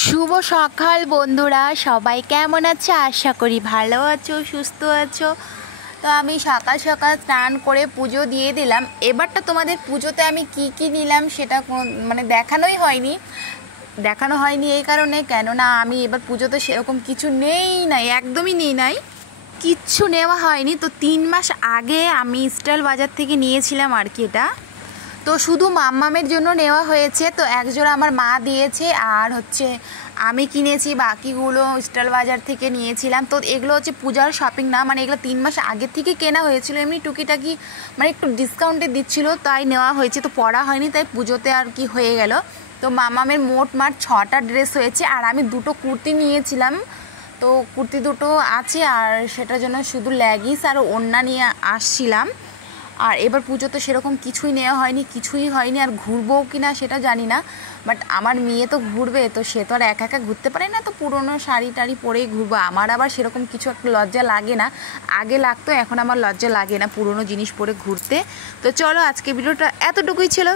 শুভ সকাল বন্ধুরা, সবাই কেমন আছে? আশা করি ভালো আছো, সুস্থ আছো। তো আমি সকাল সকাল স্নান করে পুজো দিয়ে দিলাম। এবারটা তোমাদের পুজোতে আমি কি নিলাম সেটা দেখানো হয়নি এই কারণে, কেননা আমি এবার পুজোতে সেরকম কিছু একদমই নেই নাই, কিচ্ছু নেওয়া হয়নি। তো 3 মাস আগে আমি স্টাইল বাজার থেকে নিয়েছিলাম আর কি। এটা তো শুধু মাম্মামের জন্য নেওয়া হয়েছে। তো একজোড়া আমার মা দিয়েছে, আর আমি কিনেছি বাকিগুলো স্টাইল বাজার থেকে নিয়েছিলাম। তো এগুলো পূজার শপিং না, এগুলো 3 মাস আগের থেকে কেনা হয়েছিল। এমনি টুকিটাকি একটু ডিসকাউন্টে দিচ্ছিল, তাই নেওয়া হয়েছে। তো পরা হয়নি, তাই পুজোতে আর কি হয়ে গেল। তো মাম্মামের মোট 6টা ড্রেস হয়েছে, আর আমি 2টো কুর্তি নিয়েছিলাম। তো কুর্তি 2টো আছে, আর সেটার জন্য শুধু লেগিংস আর ওড়না নিয়ে আসছিলাম। আর এবার পুজোতে সেরকম কিছুই হয়নি। আর ঘুরবো কি না সেটা জানি না, বাট আমার মেয়ে তো ঘুরবে, তো সে তো আর একা একা ঘুরতে পারে না। তো পুরোনো শাড়ি টাড়ি পরেই ঘুরবো। আমার আবার সেরকম কিছু একটা লজ্জা লাগে না, আগে লাগতো, এখন আমার লজ্জা লাগে না পুরোনো জিনিস পরে ঘুরতে। তো চলো, আজকে ভিডিওটা এতটুকুই ছিল।